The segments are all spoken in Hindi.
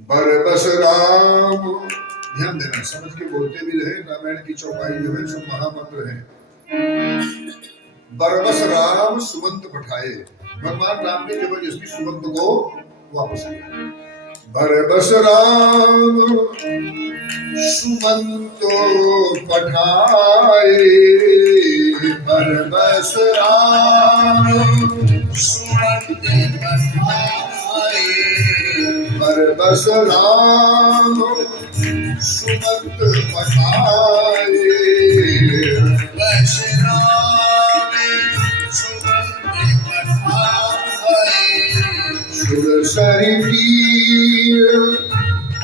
बरबस राम। ध्यान देना, समझ के बोलते भी रहे। रामायण की चौपाई जो है सब महामंत्र है। बरबस राम सुमंत पठाए, भगवान राम ने जबरदस्ती सुमंत को वापस किया। बरबस राम सुमंत पठाए, बरबस राम सुमंत पठाए, बरबस राम सुमंत पठाए, बरबस राम सुमंत पठाए, सुरसरी तीर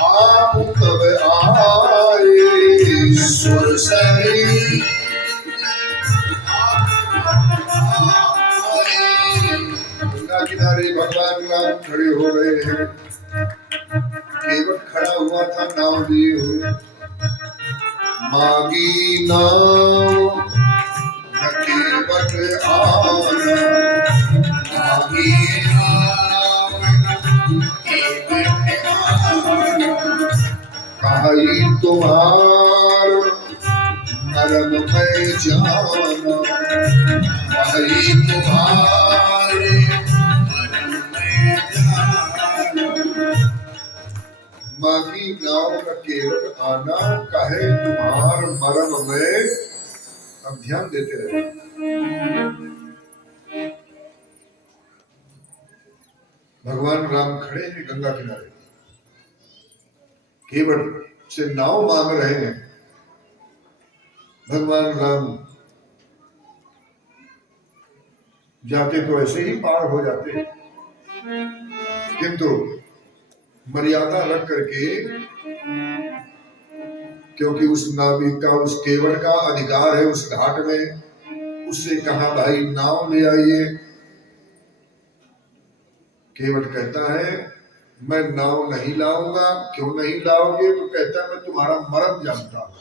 आप तब आए, सुरसरी गंगा किनारे भगवान राम खड़े हो गए हैं। केवट खड़ा हुआ था नाव लिए हुए। मागी नाव न केवट आना, मागी नाव केवट आना, काई तुम्हार मरम में जाना, काई तुम्हारे मरम में जाना। मागी नाव का केवट आना, कहे तुम्हार मरम में। अब ध्यान देते रहे। भगवान राम खड़े हैं गंगा किनारे, केवट से नाव मांग रहे हैं। भगवान राम जाते तो ऐसे ही पार हो जाते, किंतु मर्यादा रख करके, क्योंकि उस नाविक का, उस केवट का अधिकार है उस घाट में, उससे कहा भाई नाव ले आइए। केवट कहता है मैं नाव नहीं लाऊंगा। क्यों नहीं लाओगे? तो कहता है मैं तुम्हारा मरम जानता हूं।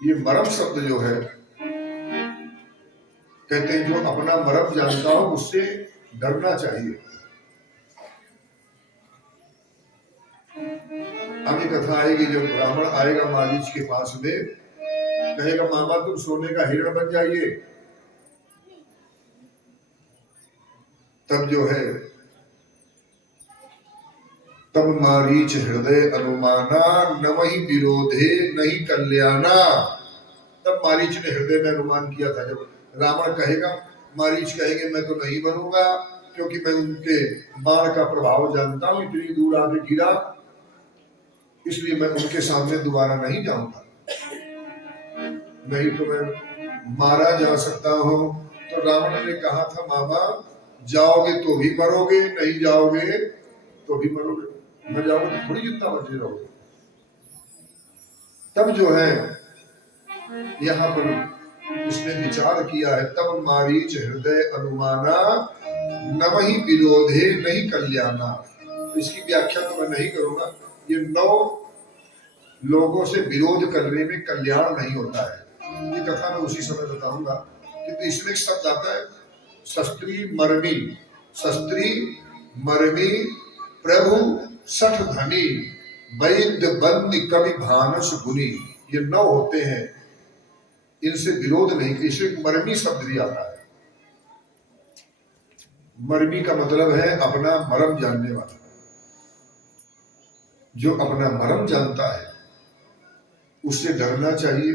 ये मरम शब्द जो है, कहते हैं जो अपना मरम जानता हो उससे डरना चाहिए। अभी कथा आएगी, जब ब्राह्मण आएगा मारीच के पास में, कहेगा मामा तुम सोने का हिरण बन जाइए, तब जो है, तब मारीच हृदय अनुमाना, न वही विरोधे नहीं कल्याणा। तब मारीच ने हृदय में अनुमान किया था। जब रावण कहेगा, मारीच कहेंगे मैं तो नहीं बनूंगा, क्योंकि मैं उनके बाण का प्रभाव जानता हूं, इतनी दूर आके गिरा, इसलिए मैं उनके सामने दोबारा नहीं जाऊंगा, नहीं तो मैं मारा जा सकता हूं। तो रावण ने कहा था मामा जाओगे तो भी मरोगे, नहीं जाओगे तो भी मरोगे, न जाओगे तो थोड़ी जिंदा बचे रहोगे। तब जो है यहाँ पर इसने विचार किया है, तब मारीच हृदय अनुमाना, न वही विरोधे नहीं कल्याणा। इसकी व्याख्या तो मैं नहीं करूंगा। ये 9 लोगों से विरोध करने में कल्याण नहीं होता है, ये कथा मैं उसी समय बताऊंगा। क्योंकि इसमें एक शब्द आता है शस्त्री मरमी, शस्त्री मरमी प्रभु सठ धनी, वैद्य बंदी कवि भानस गुनी। ये 9 होते हैं, इनसे विरोध नहीं। इसे मरमी शब्द भी आता है। मरमी का मतलब है अपना मरम जानने वाला। जो अपना मरम जानता है उससे डरना चाहिए।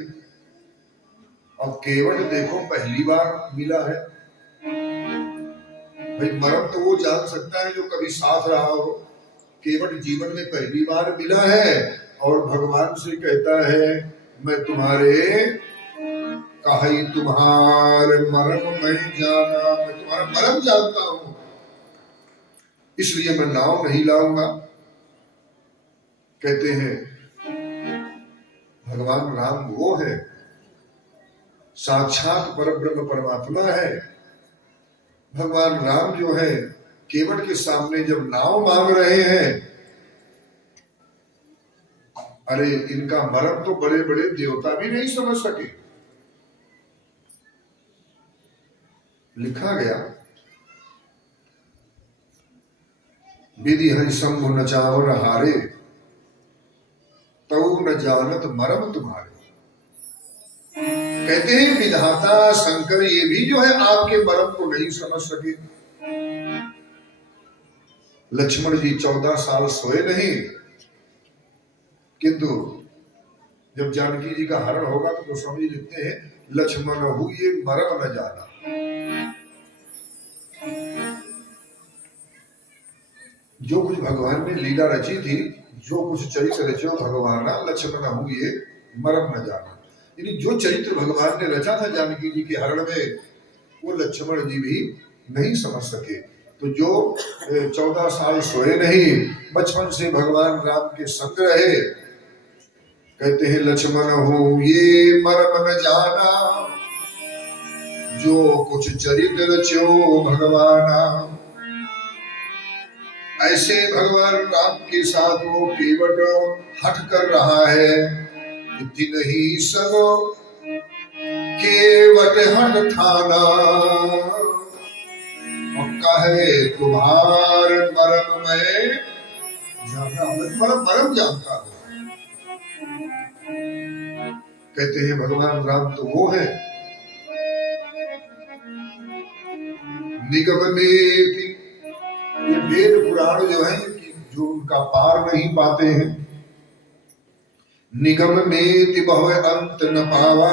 और केवट देखो पहली बार मिला है भाई, मरम तो वो जान सकता है जो कभी साथ रहा हो। केवट जीवन में पहली बार मिला है और भगवान से कहता है मैं तुम्हारे कही तुम्हारे मरम मैं जाना, मैं तुम्हारा मरम जानता हूं, इसलिए मैं नाव नहीं लाऊंगा। कहते हैं भगवान राम वो है, साक्षात परब्रह्म परमात्मा है। भगवान राम जो है केवट के सामने जब नाव मांग रहे हैं, अरे इनका मरम तो बड़े बड़े देवता भी नहीं समझ सके। लिखा गया विधि हरि शंभु नचावर हारे, तऊ न जानत मरम तुम्हारे। कहते हैं विधाता शंकर ये भी जो है आपके मरम को नहीं समझ सके। लक्ष्मण जी 14 साल सोए नहीं, किंतु जब जानकी जी का हरण होगा तो गोस्वामी जी लिखते हैं लक्ष्मण हुए मरम न जाना। जो कुछ भगवान ने लीला रची थी, जो कुछ चरित्र रचो भगवान लक्ष्मण हुए मरम न जाना। यानी जो चरित्र भगवान ने रचा था जानकी जी के हरण में, वो लक्ष्मण जी भी नहीं समझ सके। तो जो 14 साल सोए नहीं, बचपन से भगवान राम के संग रहे, कहते हैं लक्ष्मण हो ये मरम न जाना, जो कुछ चरित्र रचो भगवाना। ऐसे भगवान राम के साथ वो केवट हट कर रहा है, दिन ही सब केवट हट थाना, कहे तुम्हार मरम में जाना। मरम जानता हूं। कहते हैं भगवान राम तो वो है निगम नेति, ये वेद पुराण जो है जो उनका पार नहीं पाते हैं। निगम नेति बहु अंत न पावा,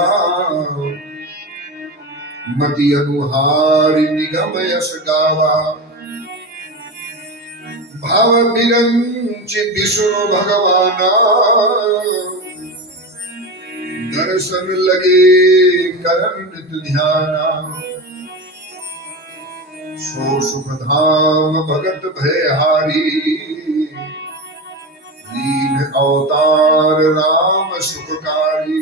मति अनुहारी निगम यश गावा। भाव विरंचि विष्णु भगवाना, दर्शन लगे करन नित ध्याना। सो सुख धाम भगत भयहारी, दीन अवतार राम सुखकारी।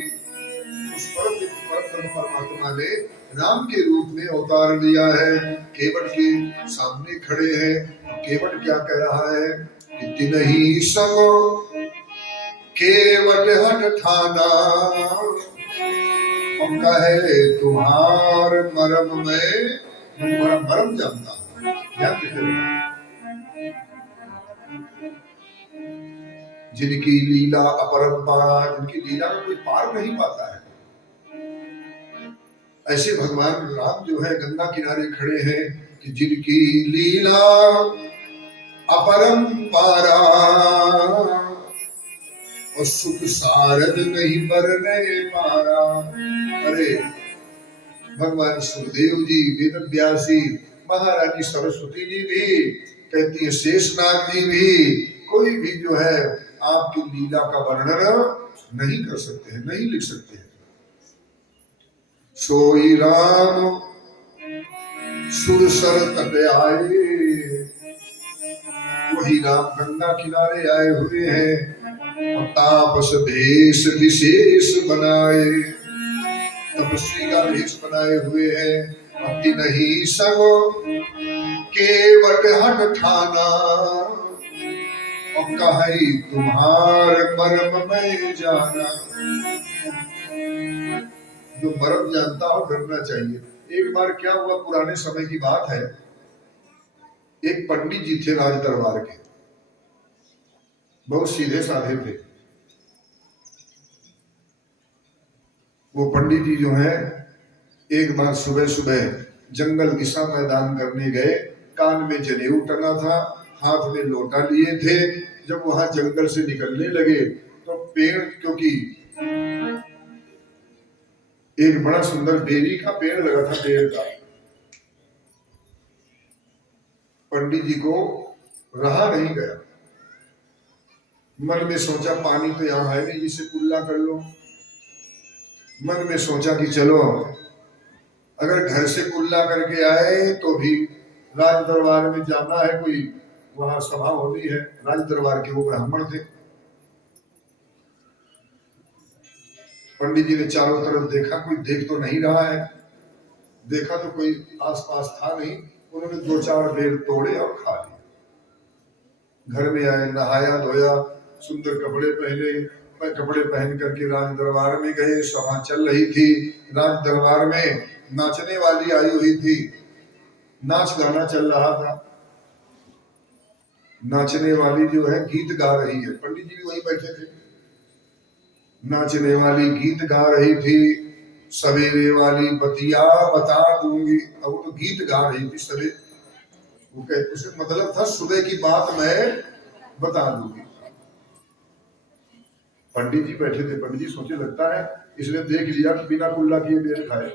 उस परमात्मा ने राम के रूप में अवतार लिया है, केवट के सामने खड़े हैं। केवट क्या कह रहा है कि तिनहि संग केवट हट ठाना, कहे तुम्हार मरम में, तुम्हारा मरम जानता हूं। जिनकी लीला अपरंपार, जिनकी लीला का कोई पार नहीं पाता है, ऐसे भगवान राम जो है गंगा किनारे खड़े हैं कि जिनकी लीला अपरंपारा, और सुख सारद नहीं बरने पारा। अरे भगवान सुखदेव जी, वेद व्यासी, महारानी सरस्वती जी भी कहती है, शेषनाग जी भी, कोई भी जो है आपकी लीला का वर्णन नहीं कर सकते हैं, नहीं लिख सकते हैं। सोई राम सुरसर तट आए, वही राम गंगा किनारे आए हुए हैं और तापस भेष विशेष बनाए, तपस्वी का भेष बनाए हुए हैं। अति नहीं सब केवट हट ठाना, और कहे तुम्हार मरम में जाना। जो मरम जानता हो डरना चाहिए। एक बार क्या हुआ, पुराने समय की बात है, एक पंडित जी थे राज दरबार के, बहुत सीधे साधे थे। वो पंडित जी जो है एक बार सुबह सुबह जंगल दिशा मैदान करने गए, कान में जनेऊ टंगा था, हाथ में लोटा लिए थे। जब वहां जंगल से निकलने लगे तो पेड़, क्योंकि एक बड़ा सुंदर बेरी का पेड़ लगा था, पेड़ का, पंडित जी को रहा नहीं गया। मन में सोचा पानी तो यहाँ है नहीं, जिसे कुल्ला कर लो। मन में सोचा कि चलो अगर घर से कुल्ला करके आए तो भी राज दरबार में जाना है, कोई वहां सभा होनी है। राज दरबार के वो ब्राह्मण थे। पंडित जी ने चारों तरफ देखा, कोई देख तो नहीं रहा है। देखा तो कोई आसपास था नहीं। उन्होंने 2-4 बेर तोड़े और खा लिए। घर में आए, नहाया धोया, सुंदर कपड़े पहने, कपड़े पहन करके राज दरबार में गए। सभा चल रही थी। राज दरबार में नाचने वाली आई हुई थी, नाच गाना चल रहा था। नाचने वाली जो है गीत गा रही है, पंडित जी भी वहीं बैठे थे। नाचने वाली गीत गा रही थी, सवेरे वाली बतिया बता दूंगी। अब वो तो गीत गा रही थी सवेरे, वो कहते उसे मतलब था सुबह की बात मैं बता दूंगी। पंडित जी बैठे थे, पंडित जी सोचे लगता है इसने देख लिया कि बिना कुल्ला किए बेर खाए,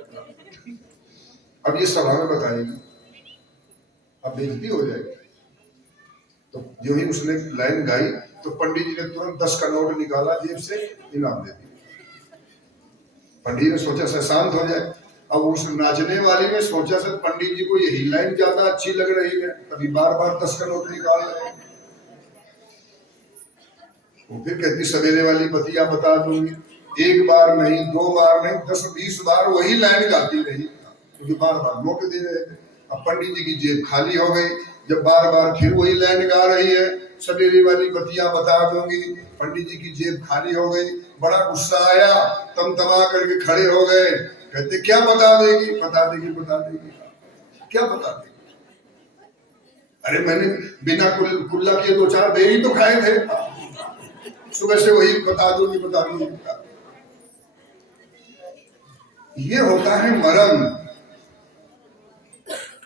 अब ये सभा में बताएगी, अब बेइज्जती हो जाएगी। तो जो ही उसने लाइन गाई तो पंडित जी ने तुरंत 10 का नोट निकाला, जेब से इनाम दे दिया। पंडित ने सोचा से शांत हो जाए। अब उस नाचने वाली ने सोचा से पंडित जी को यही लाइन ज्यादा अच्छी लग रही है, अभी बार बार 10 का नोट निकाल रहे हैं। वो फिर कहती सवेरे वाली बतिया बता दूंगी, एक बार नहीं, 2 बार नहीं, 10-20 बार वही लाइन गाती रही, क्योंकि बार बार नोट दे रहे थे। अब पंडित जी की जेब खाली हो गई, जब बार बार फिर वही लाइन गा रही है, सवेरे वाली बतिया बता दूंगी, पंडित जी की जेब खाली हो गई। बड़ा गुस्सा आया, तमतमा करके खड़े हो गए, कहते क्या बता देगी, बता देगी, बता देगी, क्या बता देगी? अरे मैंने बिना कुल्ला किए 2-4 बेरी तो खाए थे, सुबह से वही बता दूंगी, बता दूंगी। ये होता है मरम।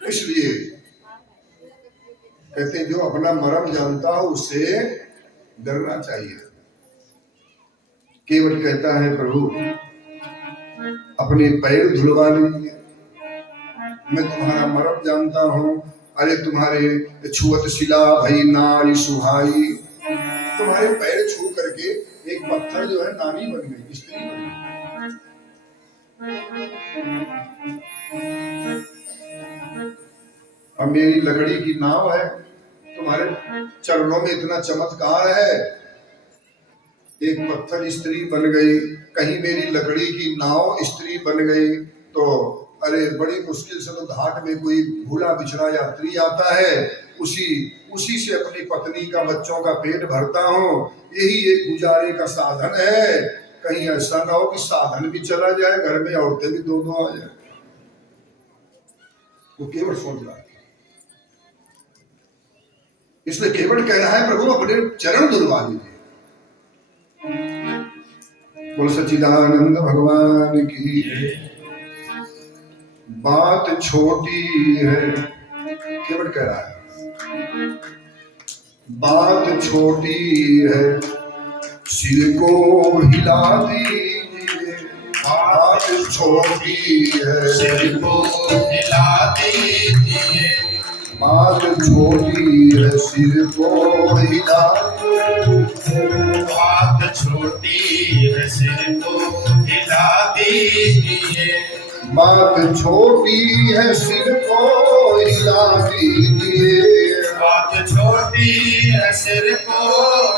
इसलिए कहते हैं जो अपना मरम जानता हो उससे डरना चाहिए। केवट कहता है प्रभु अपने पैर धुलवा लीजिए, मैं तुम्हारा मरम जानता हूं। अरे तुम्हारे छुअत शिला भई नारी सुहाई, तुम्हारे पैर छू करके एक पत्थर जो है नारी बन गई, स्त्री बन गई। और मेरी लकड़ी की नाव है, तुम्हारे चरणों में इतना चमत्कार है, एक पत्थर स्त्री बन गई, कहीं मेरी लकड़ी की नाव स्त्री बन गई तो अरे बड़ी मुश्किल से तो घाट में कोई भूला बिछड़ा यात्री आता है, उसी से अपनी पत्नी का बच्चों का पेट भरता हूँ, यही एक गुजारे का साधन है। कहीं ऐसा ना हो कि साधन भी चला जाए, घर में औरतें भी 2-2 आ जाए। वो केवल सोच रहा है, इसलिए केवल कह रहा है प्रभु अपने चरण धुलवा लीजिए। बोल सच्चिदानंद भगवान की। बात छोटी है, केवल कह रहा है बात छोटी है, सिर को हिला दीजिए। बात छोटी है, सिर को हिला दीजिए। बात छोटी है, सिर को हिला दीजिए। बात छोटी है, सिर को हिला दीजिए। बात छोटी है, सिर को हिला दीजिए। बात छोटी है, सिर को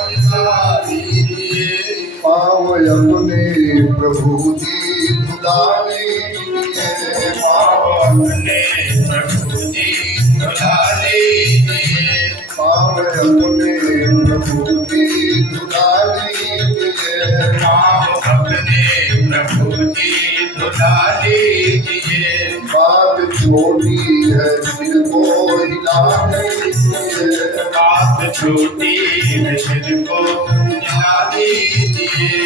हिला दीजिए। पाँव अपने प्रभु जी धुला लीजिए। पाँव अपने प्रभु जी धुला लीजिए। पाँव अपने प्रभु जी धुला लीजिए। पाँव अपने प्रभु जी धुला लीजिए। बात छोटी है, सिर को हिला लीजिए। बात छोटी है, सिर को हिला लीजिए।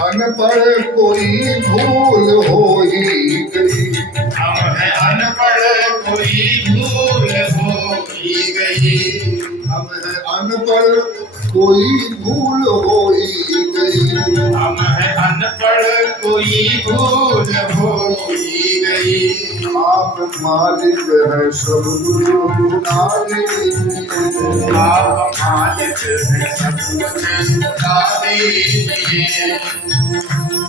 अनपढ़ कोई भूल हो ही गई। हम है अनपढ़ कोई भूल हो ही गई। हम है अनपढ़ कोई भूल हो ही गई। हम है पर कोई भूल हो गई। आप मालिक है सब दुलारे, आप मालिक है सब कुछ बता दीजिए।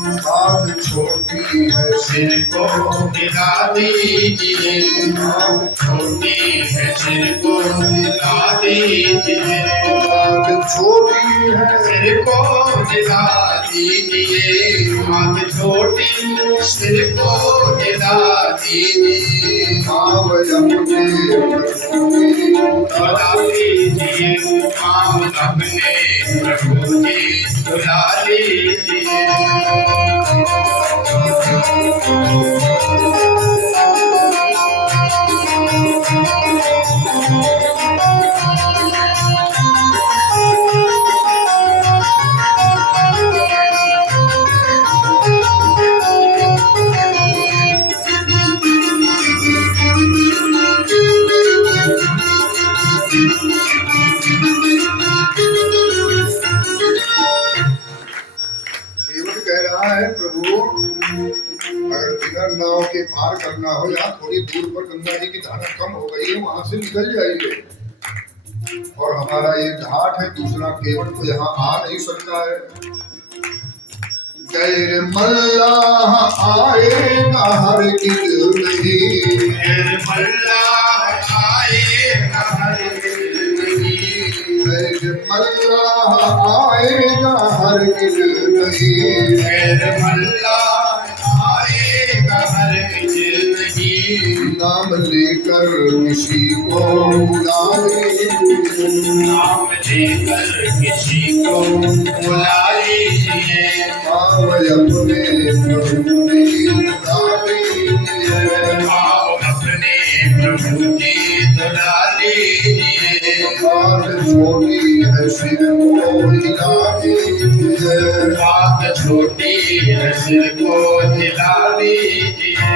बात छोटी है सिर को हिला दीजिए। बात छोटी है सिर को हिला दीजिए। बात छोटी है सिर को हिला दीजिए। हाथ छोटी सिर को हिला दीजिए। आप अपने बुला लीजिए। आप अपने प्रभु जी बुला लीजिए। केवल कह रहा है प्रभु, अगर बिना नाव के पार करना हो, या थोड़ी दूर पर गंगा जी की धारा कम हो गई है, वहां से निकल जाइए। और हमारा ये घाट है, दूसरा केवट तो यहाँ आ नहीं सकता है। गैर मल्लाह आएगा हर गिर नहीं, गैर मल्लाह आएगा हर गिर नहीं। गैर मल्लाह आएगा हर गिर नहीं, गैर मल्लाह आएगा हर गिर नहीं। नाम लेकर किसी को बुला ले, नाम लेकर किसी को बुला लीजिए। आओ अपने प्रभु की बुला लीजिए। आओ अपने प्रभु जी बुला लीजिए। बात छोटी है सिर को हिला दीजिए, बात छोटी है सिर को हिला दीजिए।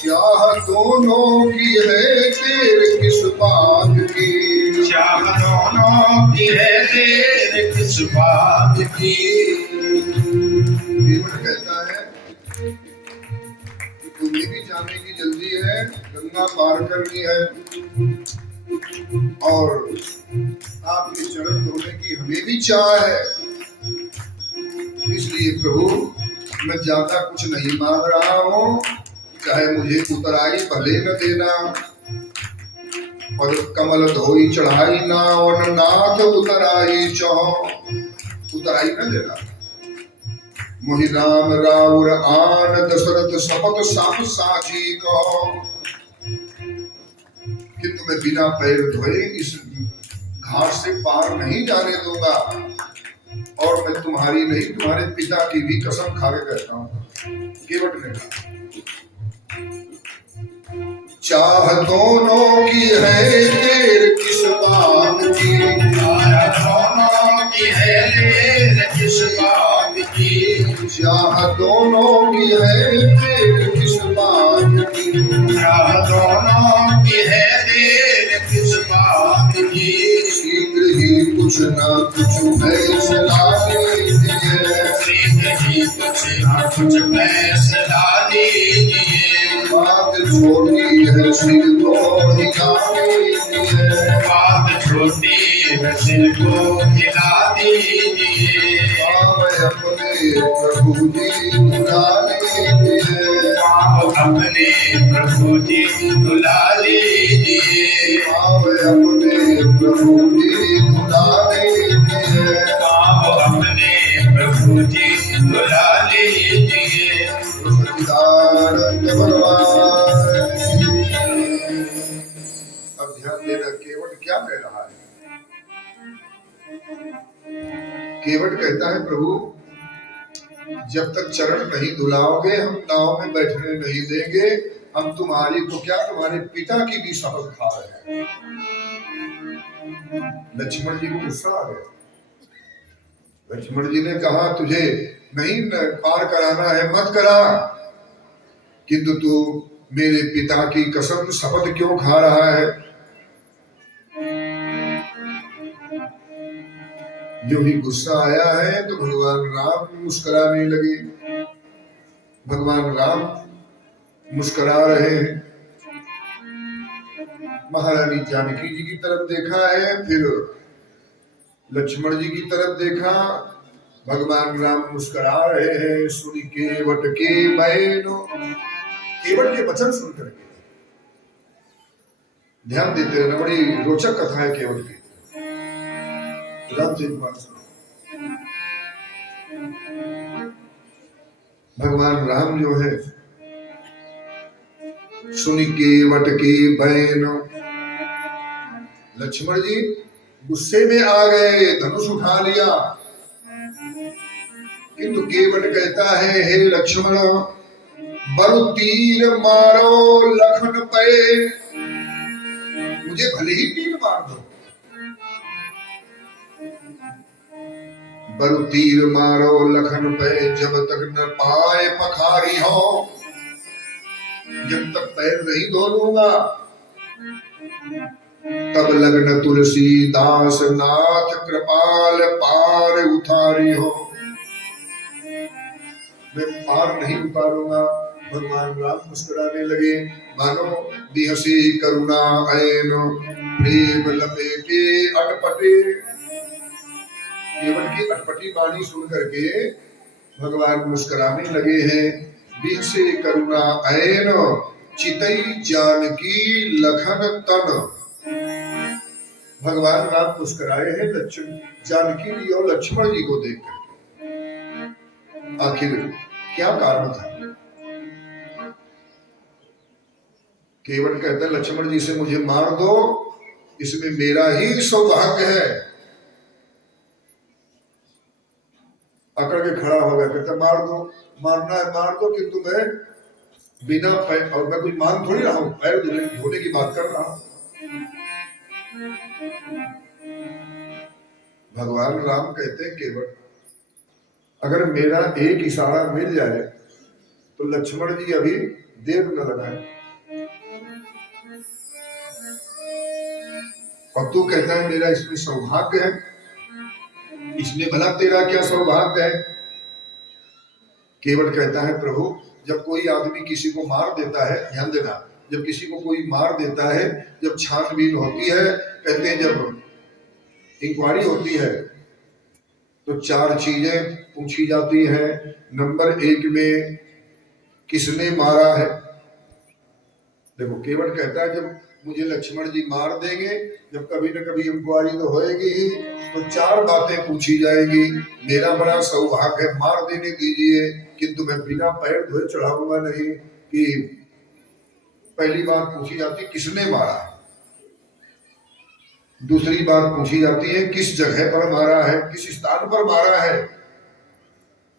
चाह दोनों की है देर किस बात की, चाह दोनों की है देर किस बात की। केवट कहता है कि तुम्हें भी जाने की जल्दी है, गंगा पार करनी है, और आपके चरण धोने की हमें भी चाह है। इसलिए प्रभु मैं ज्यादा कुछ नहीं मांग रहा हूँ, चाहे मुझे उतराई भले न देना, और कमल धोई चढ़ाई ना, और नाथ उतराई चहो, उतराई न देना। मोहि राम राउर आन दशरथ शपथ साप साची कहो, कि तुम्हें बिना पैर धोए इस घाट से पार नहीं जाने दूंगा, और मैं तुम्हारी नहीं तुम्हारे पिता की भी कसम खा के कहता हूँ। केवट ने कहा चाह दोनों की है देर किस बात की, दोनों की है देर किस बात की। चाह दोनों की है देर किस बात की, चाह दोनों की है देर किस बात की। शीघ्र ही कुछ न कुछ फैसला लीजिए, शीघ्र ही कुछ न कुछ फैसला लीजिए। बात छोटी है सिर को हिला दीजिए, बात छोटी है सिर को हिला दीजिए। आप अपने प्रभु जी बुला लीजिए, आप अपने प्रभु जी बुला लीजिए। आप अपने प्रभु जी बुला लीजिए। आप अपने प्रभु जी बुला लीजिए। सच्चिदानंद भगवान। अब ध्यान देना केवट क्या कह रहा है। केवट कहता है प्रभु जब तक चरण नहीं धुलाओगे हम नाव में बैठने नहीं देंगे, हम तुम्हारी तो क्या तुम्हारे पिता की भी शपथ खा रहे हैं। लक्ष्मण जी को गुस्सा आ गया। लक्ष्मण जी ने कहा तुझे नहीं पार कराना है मत करा, किंतु तू मेरे पिता की कसम शपथ क्यों खा रहा है। जो ही गुस्सा आया है तो भगवान राम मुस्कुराने लगे। भगवान राम मुस्कुरा रहे हैं। महारानी जानकी जी की तरफ देखा है, फिर लक्ष्मण जी की तरफ देखा। भगवान राम मुस्कुरा रहे हैं। सुनी केवट के बहनो, केवट के वचन सुन करके ध्यान देते रहना, बड़ी रोचक कथा है केवट की। राम जी भगवान राम जो है सुनी केवट के बहनो, लक्ष्मण जी गुस्से में आ गए, धनुष उठा लिया, किंतु केवट कहता है हे लक्ष्मण बरु तीर मारो लखन पे, मुझे भले ही तीर मार दो, बरु तीर मारो लखन पे, जब तक न पाए पखारी हो, जब तक पैर नहीं धो लूंगा तब लग्न तुलसीदास नाथ कृपाल पार उतारी हो, मैं पार नहीं उतारूंगा। भगवान राम मुस्कुराने लगे, मानो बिहसी करुणा ऐन प्रेम लपेटे अटपटे। केवट की अटपटी वाणी सुन करके भगवान मुस्कुराने लगे हैं। बिहसी करुणा ऐन चितई जानकी लखन तन। भगवान राम मुस्कुराए हैं लक्ष्मण जानकी जी और लक्ष्मण जी को देख कर। आखिर क्या कारण था। केवट कहता है लक्ष्मण जी से मुझे मार दो, इसमें मेरा ही सौभाग्य है। अकड़ के खड़ा हो गया, कहता मार दो, मारना है मार दो, किंतु मैं बिना पैर, और मैं कोई मान थोड़ी रहा हूं, पैर धोने की बात कर रहा हूं। भगवान राम कहते हैं केवट अगर मेरा एक इशारा मिल जाए तो लक्ष्मण जी अभी देर न लगाए, और तू कहता है मेरा इसमें सौभाग्य है, इसमें भला तेरा क्या सौभाग्य है। केवट कहता है प्रभु जब कोई आदमी किसी को मार देता है, ध्यान देना, जब किसी को कोई मार देता है, जब छानबीन होती है, कहते हैं जब इंक्वायरी होती है तो चार चीजें पूछी जाती हैं। नंबर एक में किसने मारा है। देखो केवट कहता है जब मुझे लक्ष्मण जी मार देंगे, जब कभी न कभी इंक्वायरी तो होएगी ही, तो चार बातें पूछी जाएगी। मेरा बड़ा सौभाग्य है, मार देने दीजिए, किंतु मैं बिना पैर धोए चढ़ाऊंगा नहीं। कि पहली बात पूछी जाती है किसने मारा है, दूसरी बात पूछी जाती है किस जगह पर मारा है, किस स्थान पर मारा है,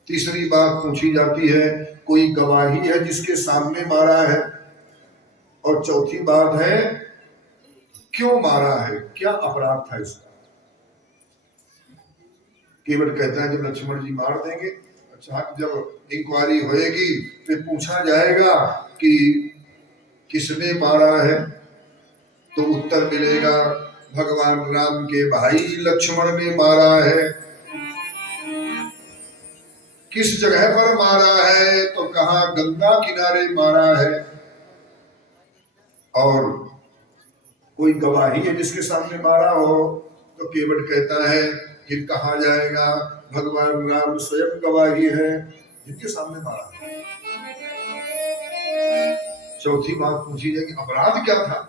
तीसरी बात पूछी जाती है कोई गवाही है जिसके सामने मारा है, और चौथी बात है क्यों मारा है, क्या अपराध था इसका। केवट कहता है जब लक्ष्मण जी मार देंगे, अच्छा जब इंक्वायरी होएगी फिर पूछा जाएगा कि किसने मारा है, तो उत्तर मिलेगा भगवान राम के भाई लक्ष्मण ने मारा है। किस जगह पर मारा है, तो कहा गंगा किनारे मारा है, और कोई गवाही है जिसके सामने मारा हो, तो केवट कहता है फिर कहा जाएगा भगवान राम स्वयं गवाही है जिनके सामने मारा है। चौथी बात पूछी जाएगी अपराध क्या था।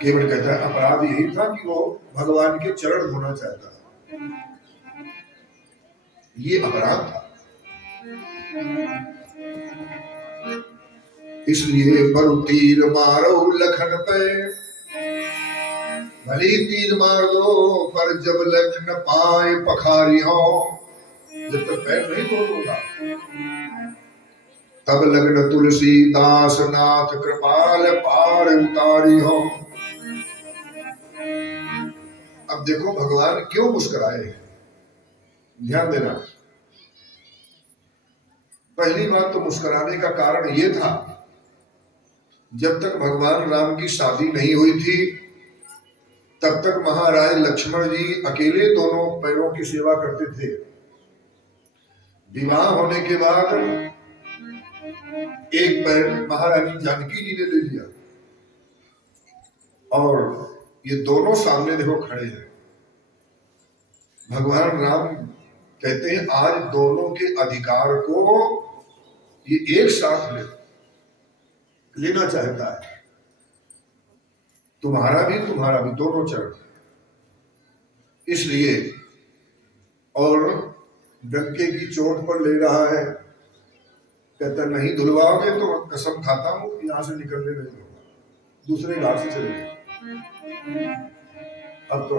केवट कहता है अपराध यही था कि वो भगवान के चरण धोना चाहता था, ये अपराध था। इसलिए बरु तीर मारो लखन पे, भली तीर मार दो पर जब लग न पाए पखारियों, जब तक पैर नहीं तोड़ दूंगा तब लगन तुलसीदास नाथ कृपाल पार उतारी हो। अब देखो भगवान क्यों मुस्कुराए हैं, ध्यान देना। पहली बात तो मुस्कुराने का कारण यह था, जब तक भगवान राम की शादी नहीं हुई थी तब तक महाराज लक्ष्मण जी अकेले दोनों पैरों की सेवा करते थे। विवाह होने के बाद एक पैर महारानी जानकी जी ने ले लिया और ये दोनों सामने देखो खड़े हैं। भगवान राम कहते हैं आज दोनों के अधिकार को ये एक साथ लेना चाहता है, तुम्हारा भी दोनों चरण, इसलिए और डंके की चोट पर ले रहा है। कहता नहीं धुलवाओगे तो कसम खाता हूं यहां से निकलने नहीं दूंगा, दूसरे घाट से चले। अब तो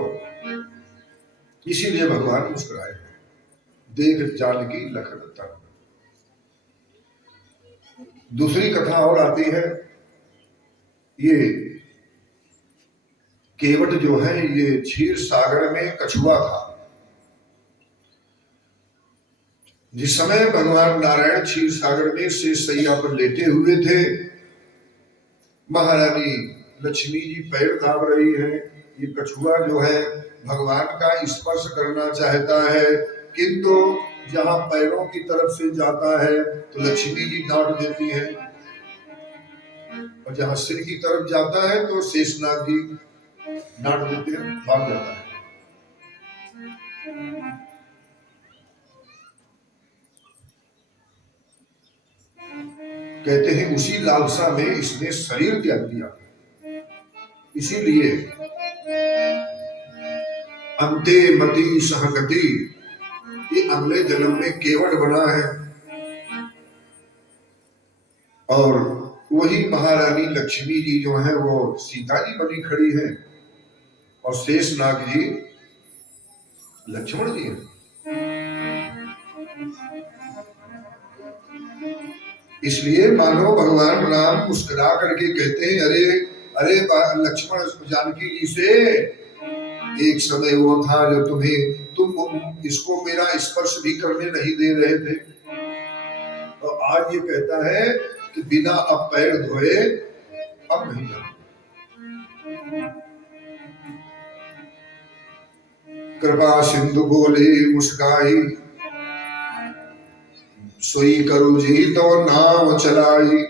इसीलिए भगवान मुस्कुराए, देख जानकी लखन तन। दूसरी कथा और आती है, ये केवट जो है ये क्षीर सागर में कछुआ था। जिस समय भगवान नारायण क्षीर सागर में शेष सैया पर लेटे हुए थे, महारानी लक्ष्मी जी पैर दाब रही है। ये कछुआ जो है भगवान का स्पर्श करना चाहता है, किंतु जहां पैरों की तरफ से जाता है तो लक्ष्मी जी डांट देती है, और जहां सिर की तरफ जाता है तो शेषनाग जी डांट देते हैं, भाग जाता है। कहते हैं उसी लालसा में इसने शरीर त्याग दिया, इसीलिए अंते मति सहगति, ये अगले जन्म में केवट बना है। और वही महारानी लक्ष्मी जी जो है वो सीता जी बनी खड़ी है, और शेषनाग जी लक्ष्मण जी हैं। इसलिए मानो भगवान राम मुस्कुरा करके कहते हैं, अरे अरे लक्ष्मण जानकी जी से एक समय वो था जो तुम इसको मेरा स्पर्श भी करने नहीं दे रहे थे, और आज ये कहता है कि बिना अब पैर धोए अब नहीं जाना। कृपा सिंधु बोले मुस्काई, सोई करो जी तो नाम चलाई।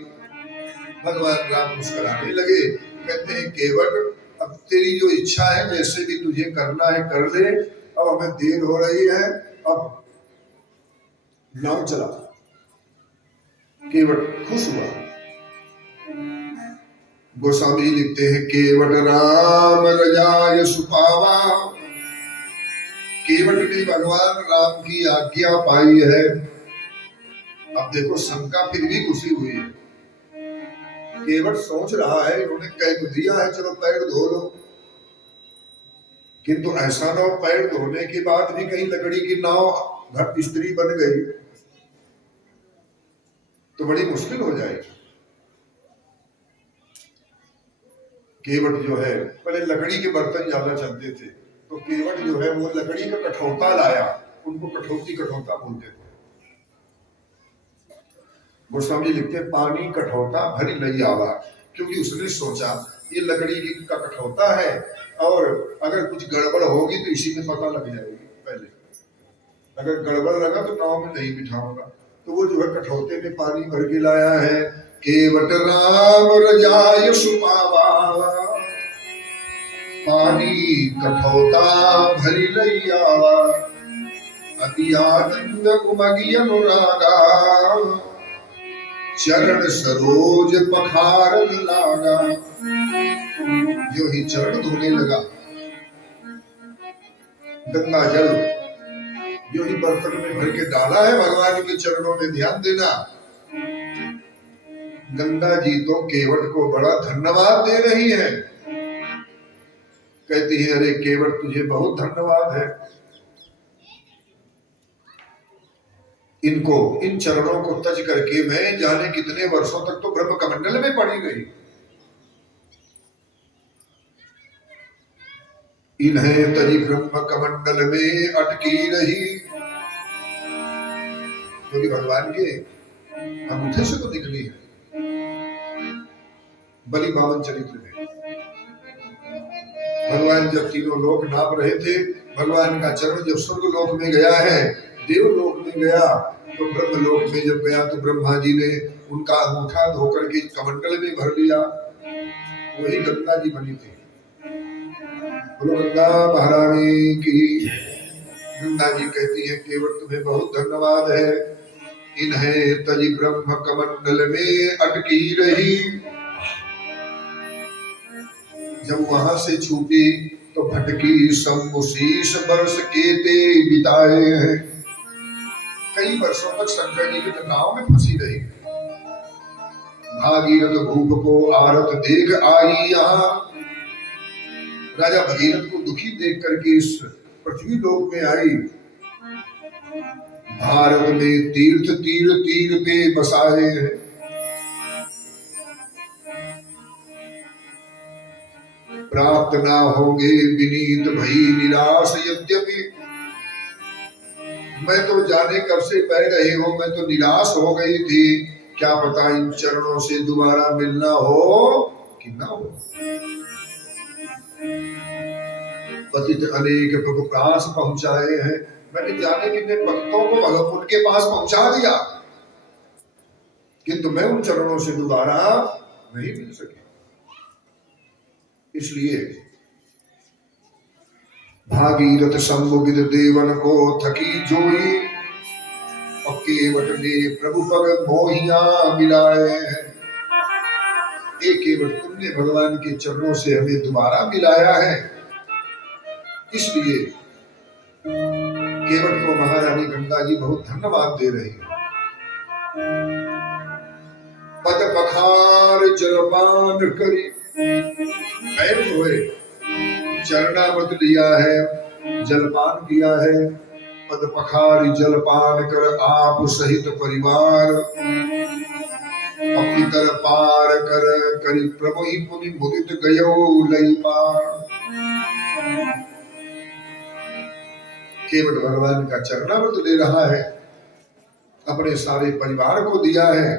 भगवान राम मुस्कुराने लगे, कहते हैं केवट अब तेरी जो इच्छा है जैसे भी तुझे करना है कर ले, अब हमें देर हो रही है, अब नाम चला। केवट खुश हुआ। गोस्वामी लिखते हैं केवट राम रजाय सुपावा, केवट ने भगवान राम की आज्ञा पाई है। अब देखो शंका फिर भी घुसी हुई है। केवट सोच रहा है इन्होंने कह तो दिया है चलो पैर धो लो, किंतु ऐसा ना हो पैर धोने के बाद भी कहीं लकड़ी की नाव घर स्त्री बन गई तो बड़ी मुश्किल हो जाएगी। केवट जो है पहले लकड़ी के बर्तन ज्यादा चलते थे, तो केवट जो है वो लकड़ी का कठौता लाया, उनको कठौता बोलते थे। गोस्वामी लिखते पानी कठौता भरी नहीं आवा, क्योंकि उसने सोचा ये लकड़ी का कठौता है और अगर कुछ गड़बड़ होगी तो इसी में पता लग जाएगी। पहले अगर गड़बड़ लगा तो नाव में नहीं बिठाऊंगा, तो वो जो है कठौते में पानी भर के लाया है। केवट राम रजाय सुपावा, पानी कठौता भरी नहीं आवा, अति आनंद उमगी अनुरागा, चरण सरोज पखारन लागा। जो ही चरण धोने लगा, गंगा जल जो ही बर्तन में भर के डाला है भगवान के चरणों में, ध्यान देना। गंगा जी तो केवट को बड़ा धन्यवाद दे रही है। कहती है अरे केवट तुझे बहुत धन्यवाद है, इनको इन चरणों को तज करके मैं जाने कितने वर्षों तक तो ब्रह्म कमंडल में पड़ी रही, इन्हें तजी ब्रह्म कमंडल में अटकी रही। क्योंकि भगवान के अंगूठे से तो निकली है बलि बावन चरित्र में। भगवान जब तीनों लोक नाप रहे थे, भगवान का चरण जब स्वर्ग लोक में गया है, देव लोक में गया, तो ब्रह्म लोक में जब गया तो ब्रह्मा जी ने उनका अंगूठा धोकर के कमंडल में भर लिया। वही गंगा जी बनी थी। बोलो गंगा महारानी की। गंगा जी कहती है केवट तुम्हें बहुत धन्यवाद है, इन्हें तजी ब्रह्म कमंडल में अटकी रही। जब वहां से छूटी तो भटकी शंभुशीष वर्ष केते बिताए हैं। कई वर्षों तक शंकर जी के नाव में फंसी रही। भागीरथ भूप को आरत देख आई यहाँ। राजा भगीरथ को दुखी देख करके इस पृथ्वी लोक में आई। भारत में तीर्थ तीर तीर पे बसाए हैं। प्राप्त ना होंगे विनीत भई निराश यद्यपि। मैं तो जाने कब से बह रही हूं, मैं तो निराश हो गई थी, क्या पता इन चरणों से दोबारा मिलना हो कि ना हो। पतित अनेक प्रभु पास पहुंचाए हैं, मैंने जाने कितने भक्तों को भगवान के पास पहुंचा दिया, किंतु मैं उन चरणों से दोबारा नहीं मिल सकी। इसलिए भागीरथ शंभुविद देवन को थकी जोई, और केवट ने प्रभु पग मोहिया मिलाए हैं। एक केवट तुमने भगवान के चरणों से हमें दोबारा मिलाया है, इसलिए केवट को महारानी गंगा जी बहुत धन्यवाद दे रही है। पद पखार जलपान करी, पैर धोए, चरणामृत लिया है, जलपान किया है। पद पखारी जलपान कर आप सहित परिवार, अपनी तर पार कर करी प्रभु ही पुनि मुदित गयो लई पार। केवट भगवान का चरणामृत ले रहा है, अपने सारे परिवार को दिया है।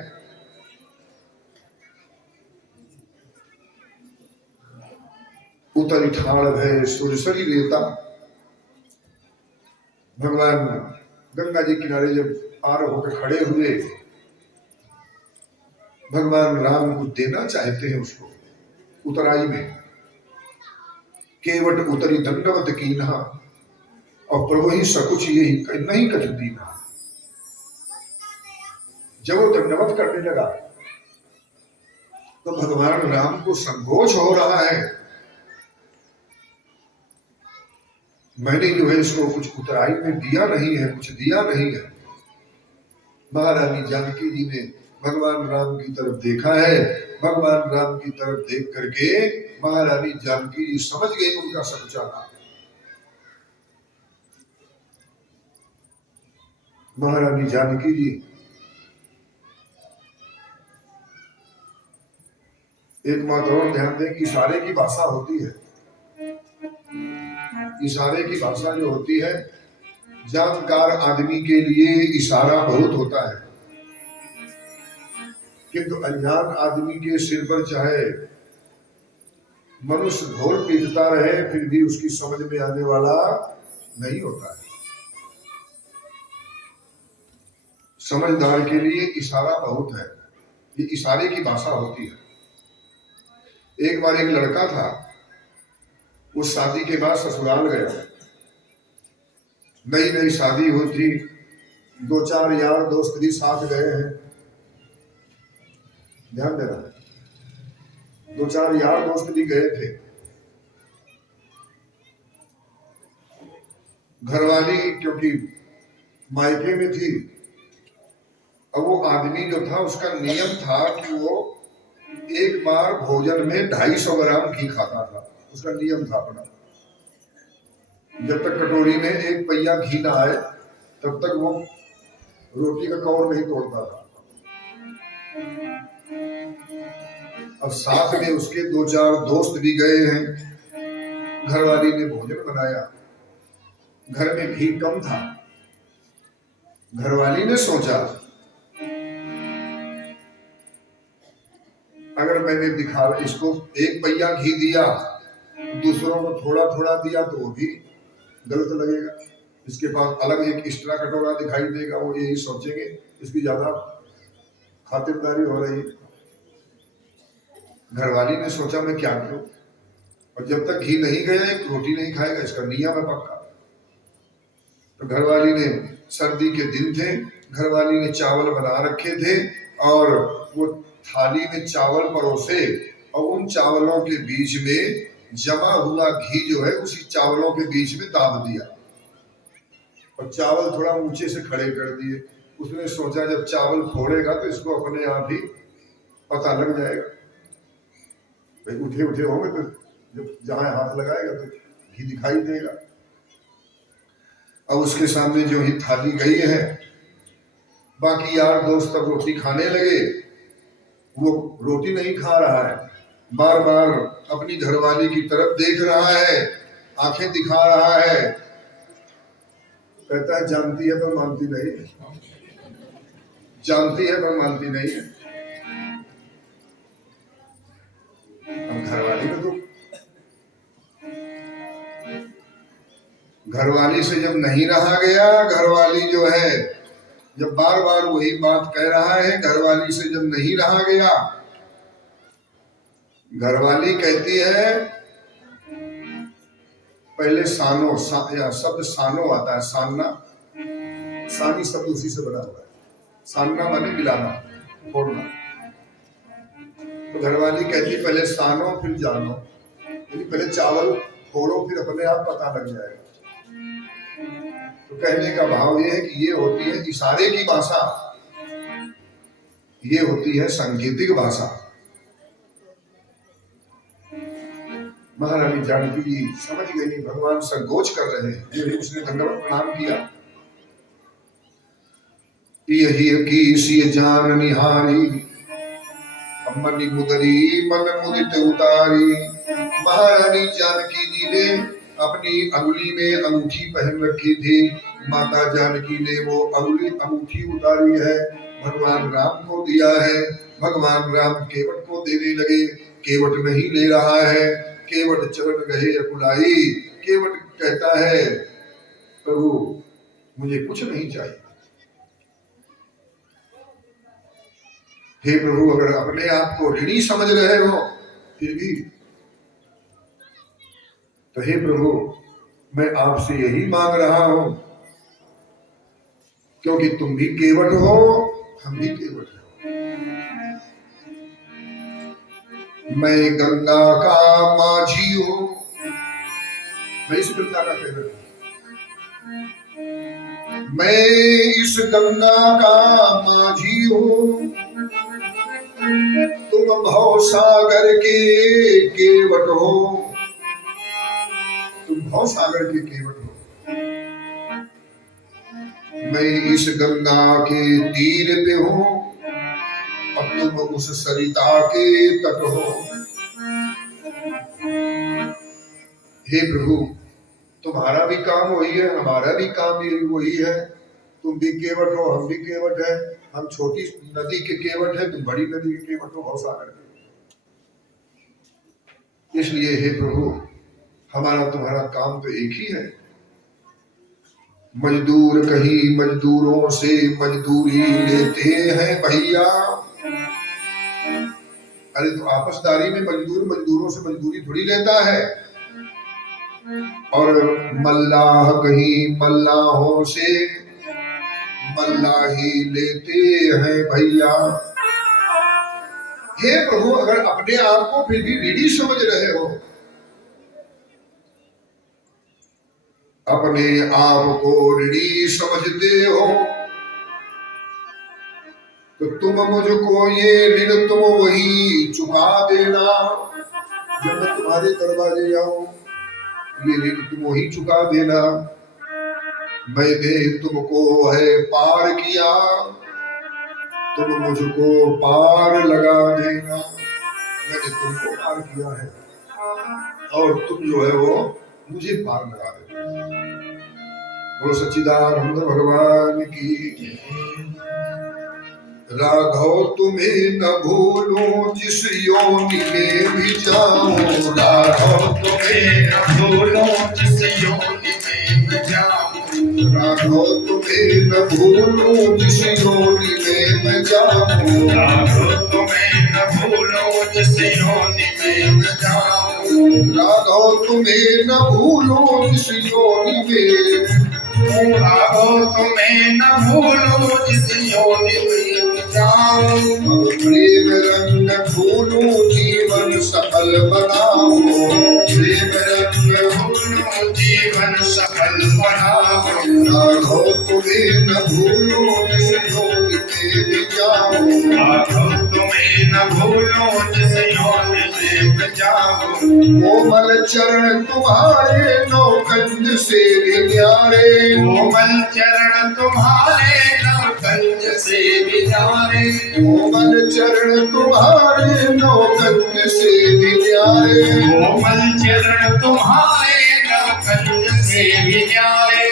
उतर ठाड़ है सुरसरी रेता। भगवान गंगा जी किनारे जब पार होकर खड़े हुए, भगवान राम को देना चाहते हैं उसको उतराई में। केवट उतरी दंडवत कीन्हा, और प्रभु ही सकुच यही नहीं कछ दीना। जब वो दंडवत करने लगा तो भगवान राम को संकोच हो रहा है, मैंने जो है इसको कुछ उतराई में दिया नहीं है, कुछ दिया नहीं है। महारानी जानकी जी ने भगवान राम की तरफ देखा है। भगवान राम की तरफ देख करके महारानी जानकी जी समझ गई उनका सच्चाना। महारानी जानकी जी एक बात और ध्यान दें कि इशारे की भाषा होती है। इशारे की भाषा जो होती है, जानकार आदमी के लिए इशारा बहुत होता है, किंतु अनजान आदमी के सिर पर चाहे मनुष्य घोर पीटता रहे फिर भी उसकी समझ में आने वाला नहीं होता है। समझदार के लिए इशारा बहुत है, ये इशारे की भाषा होती है। एक बार एक लड़का था, वो शादी के बाद ससुराल गया। नई नई शादी हुई थी, 2-4 यार दोस्त भी साथ गए हैं। ध्यान देना, 2-4 यार दोस्त भी गए थे। घरवाली क्योंकि मायके में थी, और वो आदमी जो था उसका नियम था कि वो एक बार भोजन में 250 ग्राम घी खाता था, उसका नियम था अपना। जब तक कटोरी में एक पहिया घी ना आए तब तक वो रोटी का कौर नहीं तोड़ता था। अब साथ में उसके 2-4 दोस्त भी गए हैं। घरवाली ने भोजन बनाया, घर में घी कम था। घरवाली ने सोचा अगर मैंने दिखा इसको एक पहिया घी दिया, दूसरों को थोड़ा थोड़ा दिया तो वो भी गलत लगेगा। इसके पास अलग एक एक्स्ट्रा कटोरा दिखाई देगा, वो यही सोचेंगे इसकी ज्यादा खातिरदारी हो रही है। घरवाली ने सोचा मैं क्या करूं, और जब तक घी नहीं गया एक रोटी नहीं खाएगा, इसका नियम है पक्का। तो घरवाली ने, सर्दी के दिन थे, घरवाली ने चावल बना रखे थे और वो थाली में चावल परोसे और उन चावलों के बीच में जमा हुआ घी जो है उसी चावलों के बीच में दाब दिया और चावल थोड़ा ऊंचे से खड़े कर दिए। उसने सोचा जब चावल फोड़ेगा तो इसको अपने आप ही पता लग जाएगा, भाई उठे उठे होंगे तो जब जहां हाथ लगाएगा तो घी दिखाई देगा। अब उसके सामने जो ही थाली गई है, बाकी यार दोस्त अब रोटी खाने लगे, वो रोटी नहीं खा रहा है, बार बार अपनी घरवाली की तरफ देख रहा है, आंखें दिखा रहा है, कहता है जानती है पर मानती नहीं, जानती है पर मानती नहीं है। अब घरवाली को तो घरवाली से जब नहीं रहा गया, घरवाली जो है जब बार बार वही बात कह रहा है, घरवाली से जब नहीं रहा गया, घरवाली कहती है, पहले सानो या शब्द सानो आता है, सानना, सानी शब्द उसी से बना हुआ है, सानना माने मिलाना, फोड़ना। तो घरवाली कहती पहले सानो फिर जानो, यानी पहले चावल फोड़ो फिर अपने आप पता लग जाएगा। तो कहने का भाव ये है कि ये होती है इशारे की भाषा, ये होती है सांकेतिक भाषा। महारानी जानकी जी समझ गई भगवान संकोच कर रहे हैं, जो उसने दंडवत प्रणाम किया। यही की सी जान निहारी, मनि मुदरी मन मुदित उतारी। महारानी जानकी जी ने अपनी अंगुली में अंगूठी पहन रखी थी, माता जानकी ने वो अंगूठी उतारी है, भगवान राम को दिया है। भगवान राम केवट को देने लगे, केवट नहीं ले रहा है, केवट चरण गए अकुलाई। केवट कहता है प्रभु मुझे कुछ नहीं चाहिए। हे प्रभु अगर अपने आप को ऋणी समझ रहे हो फिर भी, तो हे प्रभु मैं आपसे यही मांग रहा हूं, क्योंकि तुम भी केवट हो हम भी केवट हो। मैं गंगा का माझी हूं, मैं इस गंगा का केवट हूं, मैं इस गंगा का माझी हूं, तुम भव सागर के केवट हो, तुम भव सागर के केवट हो। मैं इस गंगा के तीर पे हूं और तुम उस सरिता के तट हो। हे प्रभु तुम्हारा भी काम वही है, हमारा भी काम वही है, तुम भी केवट हो हम भी केवट है, हम छोटी नदी के केवट है, तुम बड़ी नदी के केवट हो, भव सागर के। इसलिए हे प्रभु हमारा तुम्हारा काम तो एक ही है। मजदूर कहीं मजदूरों से मजदूरी लेते हैं भैया। अरे तो आपसदारी में मजदूर मजदूरों से मजदूरी थोड़ी लेता है। और मल्लाह कहीं मल्लाहों से मल्लाही लेते हैं भैया। हे प्रभु अगर अपने आप को फिर भी ऋणी समझ रहे हो, अपने आप को ऋणी समझते हो, तो तुम मुझको ये ऋण तुम वही चुका देना जब मैं तुम्हारे दरवाजे आऊं। ये ऋण तुम ही चुका देना। मैंने तुमको है पार किया, तुम मुझको पार लगा देना। मैंने तुमको पार किया है और तुम जो है वो मुझे पार लगा देना। बोलो सच्चिदानंद भगवान की। राघव तुम्हें न भूलो जिस योनि में भी जाऊं, राघव तुम्हें न भूलो जिस योनि में मैं जाऊं, राघव तुम्हें न भूलो जिस योनि में मैं जाऊं, राघव तुम्हें न भूलो जिस योनि में मैं जाऊं, राघव तुम्हें न भूलो जिस योनि में, राघव तुम्हें न भूलो जिस योनि में मैं जाऊं, अब प्रेम रंग फूलो जीवन सफल बनाओ, प्रेम रंग भूलो जीवन सफल बनाओ, राघव तुम्हें न भूलो जिस योनि में भी जाओ, राघव तुम्हें न भूलो जिस योनि में मैं जाऊं, कोमल चरण तुम्हारे नौकंज से भी न्यारे, कोमल चरण तुम्हारे नवकंज से भी न्यारे, कोमल चरण तुम्हारे नौकंज से भी न्यारे, कोमल चरण तुम्हारे नवकंज से भी न्यारे,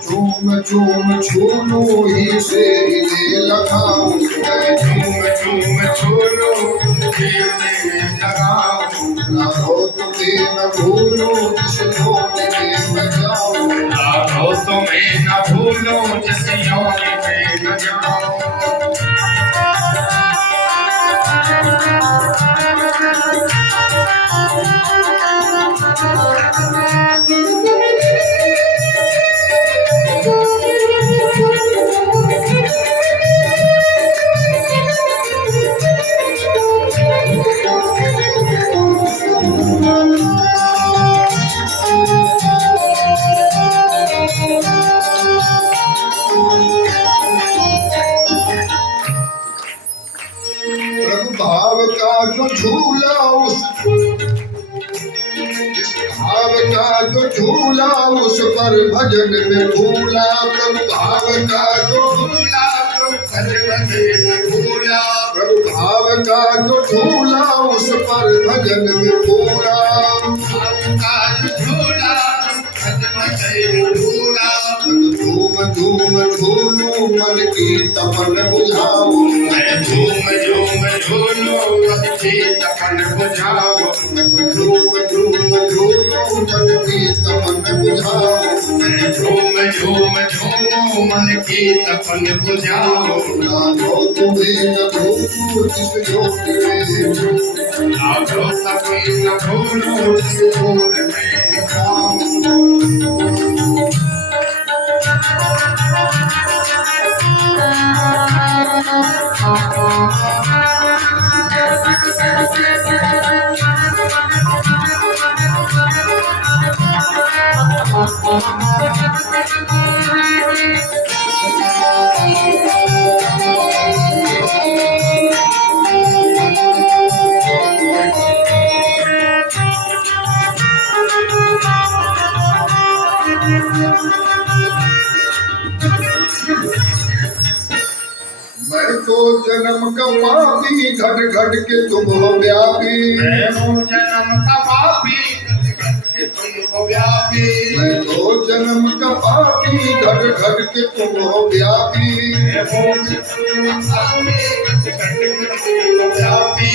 झूम झूम छूलो ही से इन्हें लगाओ, झूम झूम छोलो खेलने लगाओ, राघव तुम्हें न भूलो जिस योनि में मैं जाऊं, राघव तुम्हें न भूलो जिस योनि में मैं जाऊं, प्रभु भाव का जो झूला उस, जिस भाव का जो झूला उस पर भजन में भूला, प्रभु भाव का जो भूला तो भजन में भूला, प्रभु भाव का जो झूला उस पर भजन में भूला, काज झूला भजन में भूला, झूम झूम झूलू मन की तपन बुझाओ, मैं झूम झूम झूलो मन की तपन बुझाओ, झूम झूम झूलू मन की तपन बुझाओ, मैं झूम झूम झूलो मन की तपन बुझाओ, राघव तुम्हें न भूलो जिस योनि में, राघव तुम्हें न भूलो जिस योनि में मैं जाऊं, मैं तो जन्म का पापी घट घट के तुम हो व्यापी, मैं हूँ जन्म का पापी तुम हो व्यापी, मैं तो जन्म का पापी घट घट के तुम हो व्यापी, मैं हूँ जन्म का पापी तुम हो व्यापी,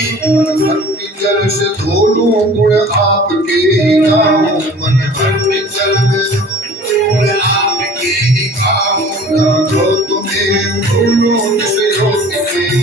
भक्ति जल से धोलू गुण आपके ही गाऊं, मन भक्ति जल में आपके ही गाऊं, राघव तुम्हें भूलो जिस योनि में,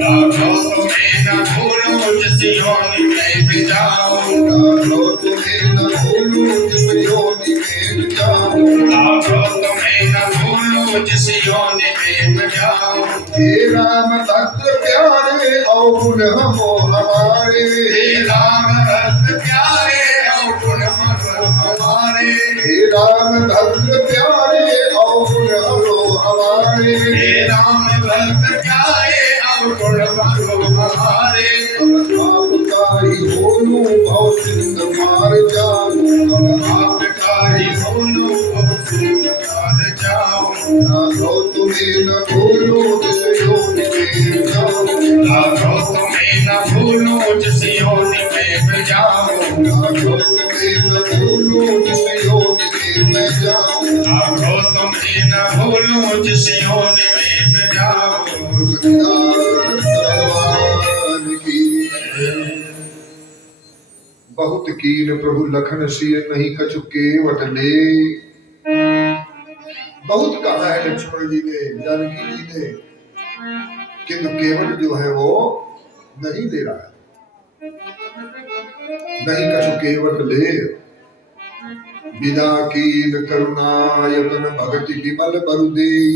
राघव तुम्हें न भूलो जिस योनि में भी जाऊं, राघव तुम्हें न भूलो जिस योनि में जाऊं, राघव तुम्हें न भूलो जिस योनि में मैं जाऊं, हे राम भक्त प्यारे और हमो हमारे, हे राम भक्त प्यारे और गुण हमारे, हे राम भक्त प्यारे और हमो हमारे, हे राम भक्त प्यारे और गुण हमारे, हम आप का ही होलू भव सिंध मारे, भूलो जिस योनि में जाओ। भगवान की बहुत कीन प्रभु लखन सिय नहीं कछु केवट ले। बहुत कहा है लक्ष्मण जी ने, जानकी जी ने, किंतु केवट जो है वो नहीं दे रहा है। नहीं कछु केवट ले, विदा कीन करुणायतन भगति विमल बरु देई।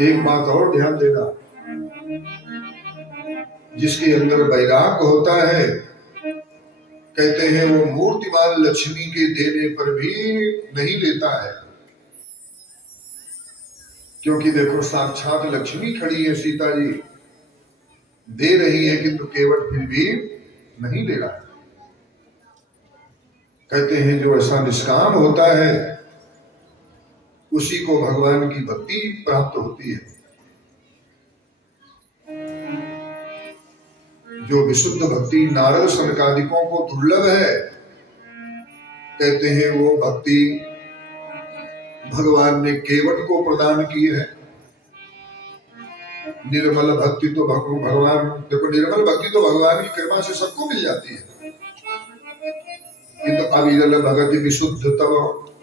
एक बात और ध्यान देना, जिसके अंदर वैराग्य होता है, कहते हैं वो मूर्तिमान लक्ष्मी के देने पर भी नहीं लेता है। क्योंकि देखो साक्षात लक्ष्मी खड़ी है, सीता जी दे रही है, किंतु केवट फिर भी नहीं ले रहा है। कहते हैं जो ऐसा निष्काम होता है उसी को भगवान की भक्ति प्राप्त होती है। जो विशुद्ध भक्ति नारद सनकादिकों को दुर्लभ है, कहते हैं वो भक्ति भगवान ने केवट को प्रदान की है। निर्मल भक्ति तो भगवान, देखो निर्मल भक्ति तो भगवान की कृपा से सबको मिल जाती है, किंतु अविरल भक्ति विशुद्ध तब,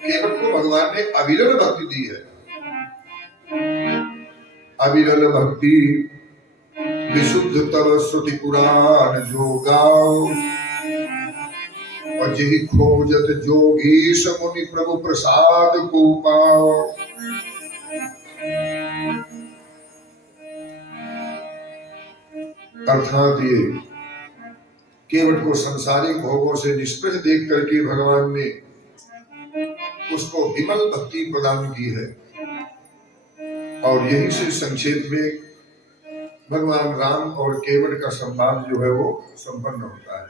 केवट को भगवान ने अविरल भक्ति दी है। अविरल भक्ति विशुद्ध तब श्रुति पुराण जो गाओ। और यही खोजत जोगीश मुनि प्रभु प्रसाद को पाओ। अर्थात ये केवट को संसारिक भोगों से निष्पृह देख करके भगवान ने उसको विमल भक्ति प्रदान की है। और यही से संक्षेप में भगवान राम और केवट का संवाद जो है वो संपन्न होता है।